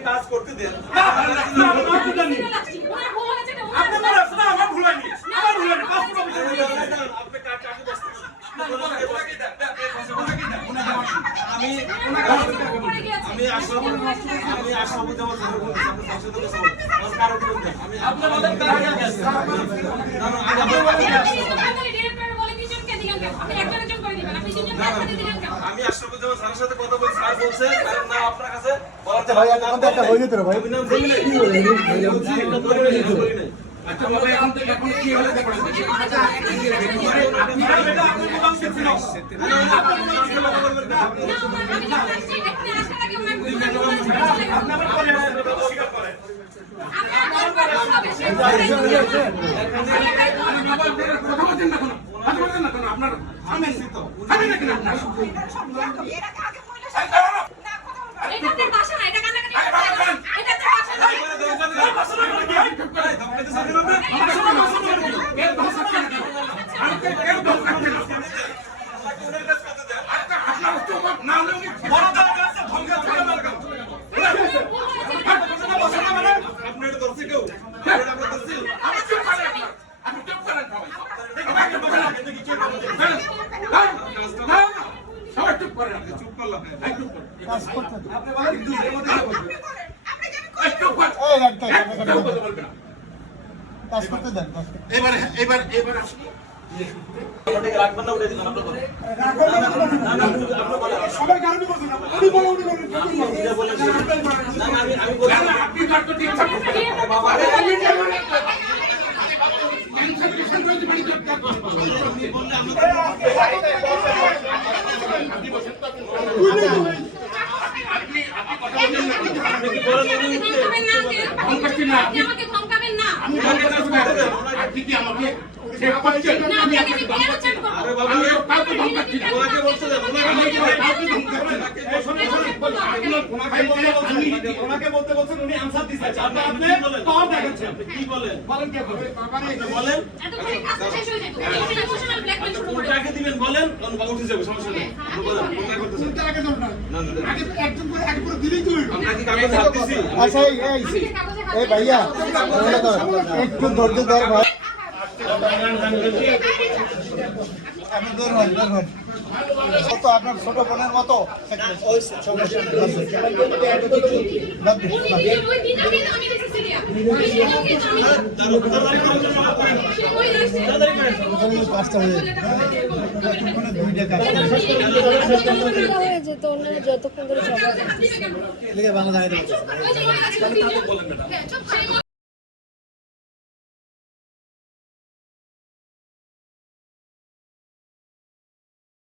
কাজ করতে দেন। আমি আশরাফুজ্জামান স্যারের সাথে কথা বলছি, স্যার বলছে স্যারের নাম আপনার কাছে বলাতে ভাই একটা হয়ে যেত ভাই নাম বললে কি হবে আচ্ছা বাবা এখন তো এখন কি হলো দেখো আপনি বেটা আপনি কোন ছিল না আপনার পরে স্বীকার করেন আপনার আমি তো আমি নাকি না এটাকে আগে বলে এটাতে ভাষা না এটা কানে এটাতে ভাষা না ভাষা না এর ভাষা কেন আমি এর ভাষা কেন আপনার তো না লোকে বড় দাদা কাছে ভঙ্গা থেকে মারকা আপনি এটা করতে কেউ এটা করতে আমি চুপ করেন আমি চুপ করেন কিন্তু কি চুপ সবাই চুপ করেন আপনি চুপ করলাম চুপ করেন আপনি বলেন কিন্তু এর মধ্যে চুপ করেন কাজ করতে দেন এবার আসুন রাখবেন না উঠে দিন আপনারা বলেন সবাই কারণে বলছেন উনি বলেন না আমি বলি না আপনি কাটতে ঠিক থাকো বাবা ইনফরমেশন রয়েছে বড় চর্চা করব আপনি বললে আপনি বসেন তো আপনি কথা বলেন না আপনি কি বলেন আপনি আমাকে ধমকাবেন না আমি আপনি কি আমাকে চেক করছেন না আমি আপনাকে কেন চেক করব আমি কাউকে ধমকাচ্ছি না ওনাকে বলতে দেন কাউকে ধমকাচ্ছি না ওনাকে বলতে বলছেন উনি আনসার দিচ্ছেন আপনি পাওয়ার দেখাচ্ছেন আপনি কি বলেন বলেন কে বলেন বলেন এত করে কাজ শেষ হয়ে যাবে আপনি ইমোশনাল ব্ল্যাকমেল শুরু করেন আগে দিবেন বলেন তখন উঠে যাবে সমস্যা নেই বলেন কোনটা করতেছেন তার আগে না আগে একদম করে এক করে দিলেই তো আমরা কি কাগজ হাত দিছি আচ্ছা এই ভাইয়া একটু ধৈর্য ধর ভাই আপনি দূর হন কত আপনার ছোট বোনের মতো ওই সমস্যা যতক্ষণ ধরে সবাই বাংলা